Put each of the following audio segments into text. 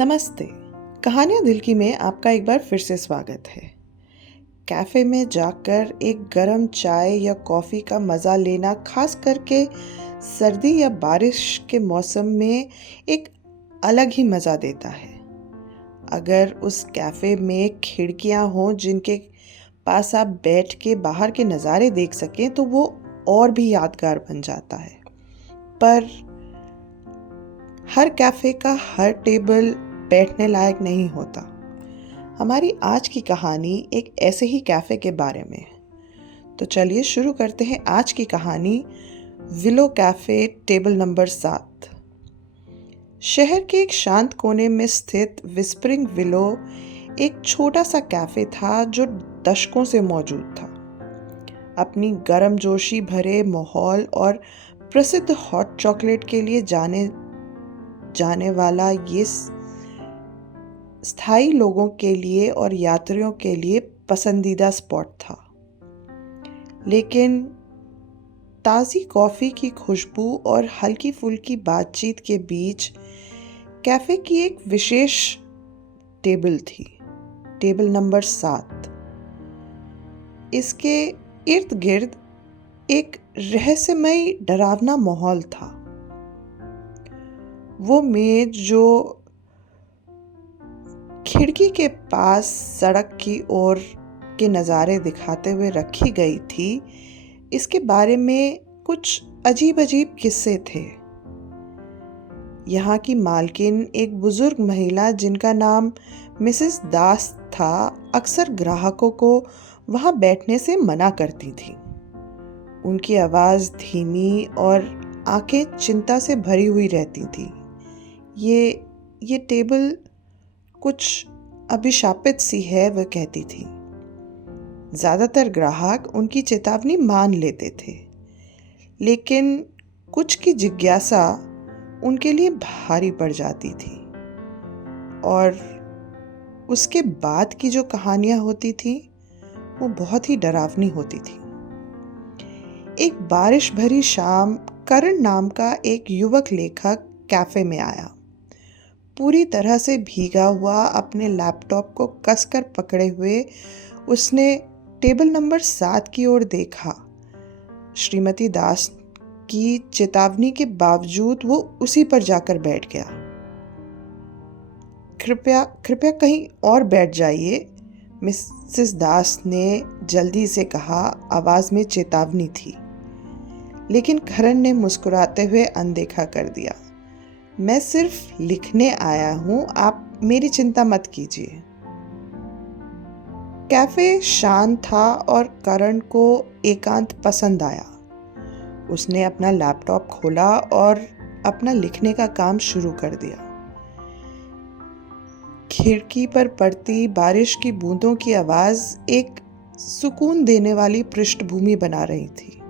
नमस्ते। कहानियाँ दिल की में आपका एक बार फिर से स्वागत है। कैफ़े में जाकर एक गरम चाय या कॉफ़ी का मज़ा लेना, खास करके सर्दी या बारिश के मौसम में, एक अलग ही मज़ा देता है। अगर उस कैफ़े में खिड़कियाँ हों जिनके पास आप बैठ के बाहर के नज़ारे देख सकें, तो वो और भी यादगार बन जाता है। पर हर कैफ़े का हर टेबल बैठने लायक नहीं होता। हमारी आज की कहानी एक ऐसे ही कैफ़े के बारे में है। तो चलिए शुरू करते हैं आज की कहानी, विलो कैफ़े, टेबल नंबर 7। शहर के एक शांत कोने में स्थित विस्परिंग विलो एक छोटा सा कैफ़े था जो दशकों से मौजूद था। अपनी गर्मजोशी भरे माहौल और प्रसिद्ध हॉट चॉकलेट के लिए जाने वाला ये स्थायी लोगों के लिए और यात्रियों के लिए पसंदीदा स्पॉट था। लेकिन ताज़ी कॉफ़ी की खुशबू और हल्की फुल्की बातचीत के बीच कैफ़े की एक विशेष टेबल थी, टेबल नंबर 7। इसके इर्द गिर्द एक रहस्यमय डरावना माहौल था। वो मेज जो खिड़की के पास सड़क की ओर के नज़ारे दिखाते हुए रखी गई थी, इसके बारे में कुछ अजीब अजीब किस्से थे। यहाँ की मालकिन, एक बुजुर्ग महिला जिनका नाम मिसेस दास था, अक्सर ग्राहकों को वहाँ बैठने से मना करती थी। उनकी आवाज़ धीमी और आंखें चिंता से भरी हुई रहती थी। ये टेबल कुछ अभिशापित सी है, वह कहती थी। ज़्यादातर ग्राहक उनकी चेतावनी मान लेते थे, लेकिन कुछ की जिज्ञासा उनके लिए भारी पड़ जाती थी। और उसके बाद की जो कहानियाँ होती थी, वो बहुत ही डरावनी होती थी। एक बारिश भरी शाम, करण नाम का एक युवक लेखक कैफ़े में आया। पूरी तरह से भीगा हुआ, अपने लैपटॉप को कसकर पकड़े हुए, उसने टेबल नंबर 7 की ओर देखा। श्रीमती दास की चेतावनी के बावजूद वो उसी पर जाकर बैठ गया। कृपया कहीं और बैठ जाइए, मिसेस दास ने जल्दी से कहा। आवाज में चेतावनी थी, लेकिन करण ने मुस्कुराते हुए अनदेखा कर दिया। मैं सिर्फ लिखने आया हूँ, आप मेरी चिंता मत कीजिए। कैफे शांत था और करण को एकांत पसंद आया। उसने अपना लैपटॉप खोला और अपना लिखने का काम शुरू कर दिया। खिड़की पर पड़ती बारिश की बूंदों की आवाज एक सुकून देने वाली पृष्ठभूमि बना रही थी।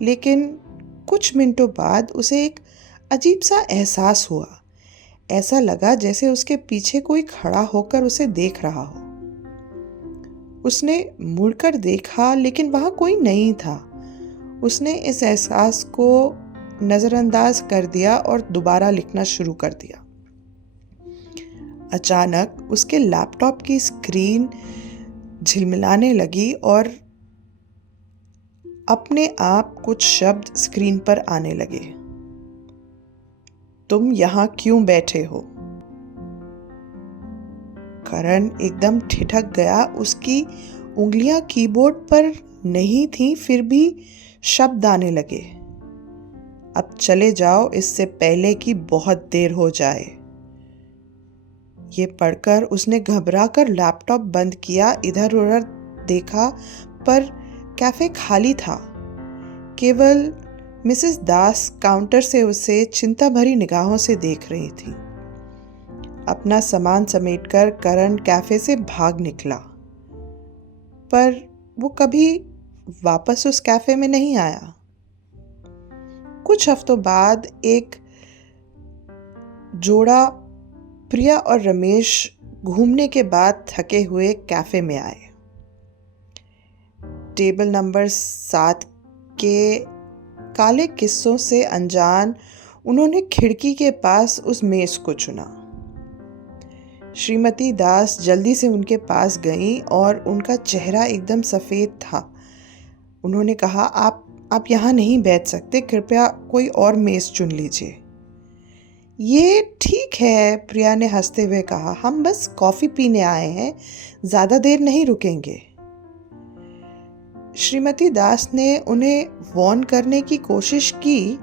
लेकिन कुछ मिनटों बाद उसे एक अजीब सा एहसास हुआ। ऐसा लगा जैसे उसके पीछे कोई खड़ा होकर उसे देख रहा हो। उसने मुड़कर देखा, लेकिन वहां कोई नहीं था। उसने इस एहसास को नजरअंदाज कर दिया और दोबारा लिखना शुरू कर दिया। अचानक उसके लैपटॉप की स्क्रीन झिलमिलाने लगी और अपने आप कुछ शब्द स्क्रीन पर आने लगे। तुम यहां क्यों बैठे हो? करण एकदम ठिठक गया। उसकी उंगलियां कीबोर्ड पर नहीं थीं, फिर भी शब्द आने लगे। अब चले जाओ, इससे पहले कि बहुत देर हो जाए। ये पढ़कर उसने घबराकर लैपटॉप बंद किया। इधर उधर देखा, पर कैफे खाली था। केवल मिसेस दास काउंटर से उसे चिंता भरी निगाहों से देख रही थी। अपना सामान समेटकर करण कैफे से भाग निकला, पर वो कभी वापस उस कैफे में नहीं आया। कुछ हफ्तों बाद एक जोड़ा, प्रिया और रमेश, घूमने के बाद थके हुए कैफे में आए। टेबल नंबर 7 के काले किस्सों से अनजान, उन्होंने खिड़की के पास उस मेज को चुना। श्रीमती दास जल्दी से उनके पास गईं और उनका चेहरा एकदम सफ़ेद था। उन्होंने कहा, आप यहाँ नहीं बैठ सकते, कृपया कोई और मेज़ चुन लीजिए। ये ठीक है, प्रिया ने हंसते हुए कहा, हम बस कॉफ़ी पीने आए हैं, ज़्यादा देर नहीं रुकेंगे। श्रीमती दास ने उन्हें वार्न करने की कोशिश की,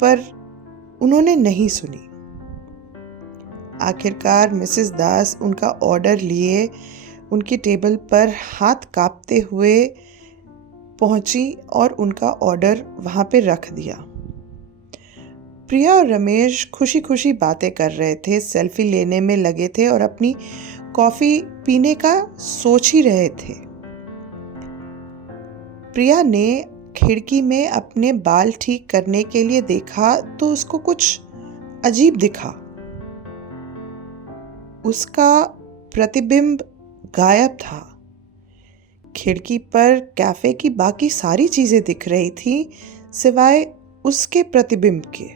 पर उन्होंने नहीं सुनी। आखिरकार मिसेस दास उनका ऑर्डर लिए उनकी टेबल पर हाथ कांपते हुए पहुंची और उनका ऑर्डर वहां पे रख दिया। प्रिया और रमेश खुशी खुशी बातें कर रहे थे, सेल्फी लेने में लगे थे और अपनी कॉफ़ी पीने का सोच ही रहे थे। प्रिया ने खिड़की में अपने बाल ठीक करने के लिए देखा तो उसको कुछ अजीब दिखा। उसका प्रतिबिंब गायब था। खिड़की पर कैफे की बाकी सारी चीजें दिख रही थी सिवाय उसके प्रतिबिंब के।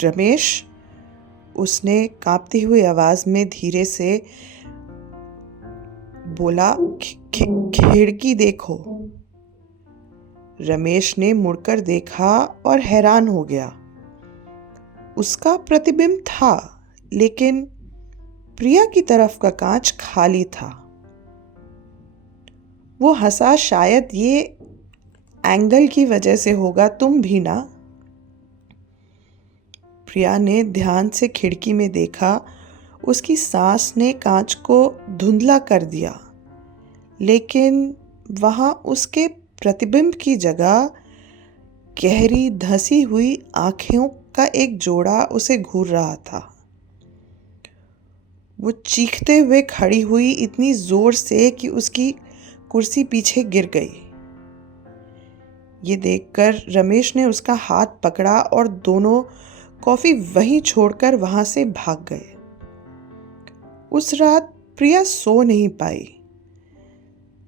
रमेश, उसने कांपती हुई आवाज में धीरे से बोला, खिड़की देखो। रमेश ने मुड़कर देखा और हैरान हो गया। उसका प्रतिबिंब था, लेकिन प्रिया की तरफ का कांच खाली था। वो हंसा, शायद ये एंगल की वजह से होगा, तुम भी ना। प्रिया ने ध्यान से खिड़की में देखा। उसकी सांस ने कांच को धुंधला कर दिया, लेकिन वहां उसके प्रतिबिंब की जगह गहरी धंसी हुई आंखों का एक जोड़ा उसे घूर रहा था। वो चीखते हुए खड़ी हुई, इतनी जोर से कि उसकी कुर्सी पीछे गिर गई। ये देखकर रमेश ने उसका हाथ पकड़ा और दोनों कॉफी वहीं छोड़कर वहां से भाग गए। उस रात प्रिया सो नहीं पाई।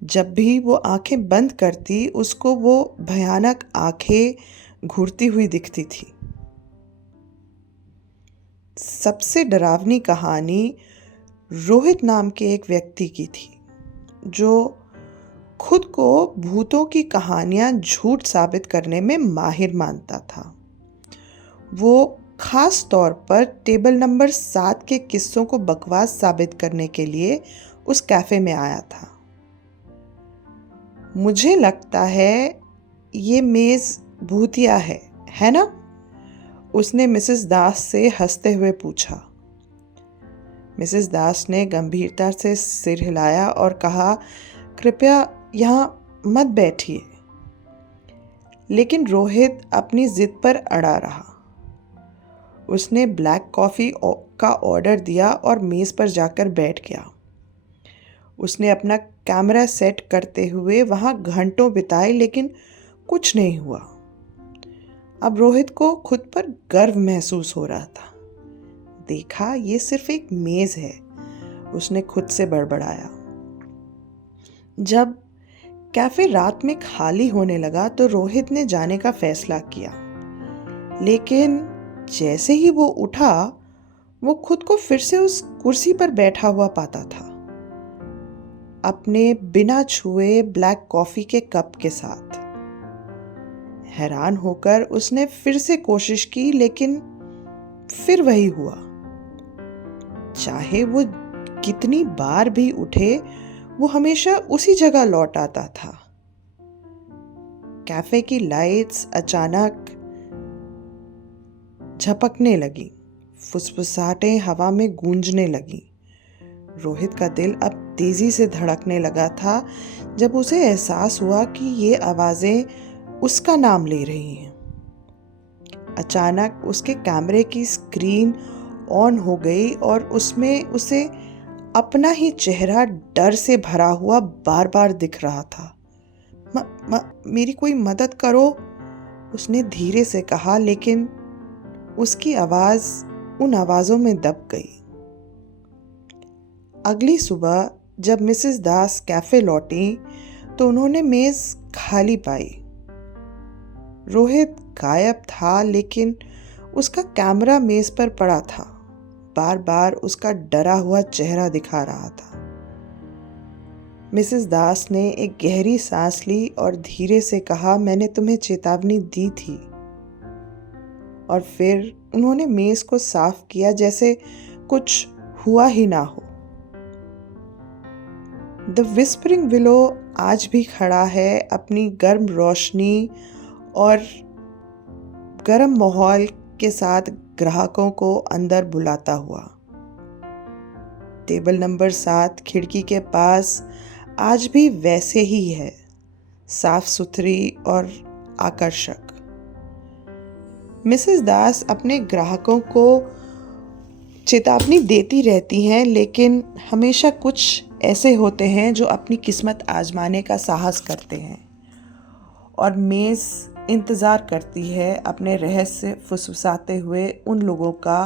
जब भी वो आंखें बंद करती, उसको वो भयानक आंखें घूरती हुई दिखती थी। सबसे डरावनी कहानी रोहित नाम के एक व्यक्ति की थी, जो खुद को भूतों की कहानियां झूठ साबित करने में माहिर मानता था। वो खास तौर पर टेबल नंबर 7 के किस्सों को बकवास साबित करने के लिए उस कैफे में आया था। मुझे लगता है ये मेज भूतिया है ना? उसने मिसेस दास से हंसते हुए पूछा। मिसेस दास ने गंभीरता से सिर हिलाया और कहा, कृपया यहाँ मत बैठिए। लेकिन रोहित अपनी जिद पर अड़ा रहा। उसने ब्लैक कॉफ़ी का ऑर्डर दिया और मेज़ पर जाकर बैठ गया। उसने अपना कैमरा सेट करते हुए वहाँ घंटों बिताए, लेकिन कुछ नहीं हुआ। अब रोहित को खुद पर गर्व महसूस हो रहा था। देखा, ये सिर्फ एक मेज है, उसने खुद से बड़बड़ाया। जब कैफे रात में खाली होने लगा तो रोहित ने जाने का फैसला किया, लेकिन जैसे ही वो उठा, वो खुद को फिर से उस कुर्सी पर बैठा हुआ पाता था, अपने बिना छुए ब्लैक कॉफी के कप के साथ। हैरान होकर उसने फिर से कोशिश की, लेकिन फिर वही हुआ। चाहे वो कितनी बार भी उठे, वो हमेशा उसी जगह लौट आता था। कैफे की लाइट्स अचानक झपकने लगी, फुसफुसाहटें हवा में गूंजने लगी। रोहित का दिल अब तेजी से धड़कने लगा था जब उसे एहसास हुआ कि ये आवाजें उसका नाम ले रही हैं। अचानक उसके कैमरे की स्क्रीन ऑन हो गई और उसमें उसे अपना ही चेहरा डर से भरा हुआ बार बार दिख रहा था। मेरी कोई मदद करो, उसने धीरे से कहा, लेकिन उसकी आवाज उन आवाजों में दब गई। अगली सुबह जब मिसेस दास कैफे लौटी तो उन्होंने मेज खाली पाई। रोहित गायब था, लेकिन उसका कैमरा मेज पर पड़ा था, बार बार उसका डरा हुआ चेहरा दिखा रहा था। मिसेस दास ने एक गहरी सांस ली और धीरे से कहा, मैंने तुम्हें चेतावनी दी थी। और फिर उन्होंने मेज को साफ किया जैसे कुछ हुआ ही ना हो। द विस्परिंग विलो आज भी खड़ा है, अपनी गर्म रोशनी और गर्म माहौल के साथ ग्राहकों को अंदर बुलाता हुआ। टेबल नंबर 7 खिड़की के पास आज भी वैसे ही है, साफ सुथरी और आकर्षक। मिसेस दास अपने ग्राहकों को चेतावनी देती रहती हैं, लेकिन हमेशा कुछ ऐसे होते हैं जो अपनी किस्मत आजमाने का साहस करते हैं, और मेज़ इंतज़ार करती है अपने रहस्य फुसफुसाते हुए उन लोगों का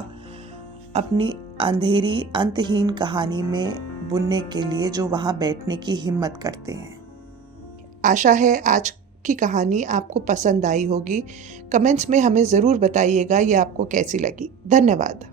अपनी अंधेरी अंतहीन कहानी में बुनने के लिए जो वहाँ बैठने की हिम्मत करते हैं। आशा है आज की कहानी आपको पसंद आई होगी। कमेंट्स में हमें ज़रूर बताइएगा ये आपको कैसी लगी। धन्यवाद।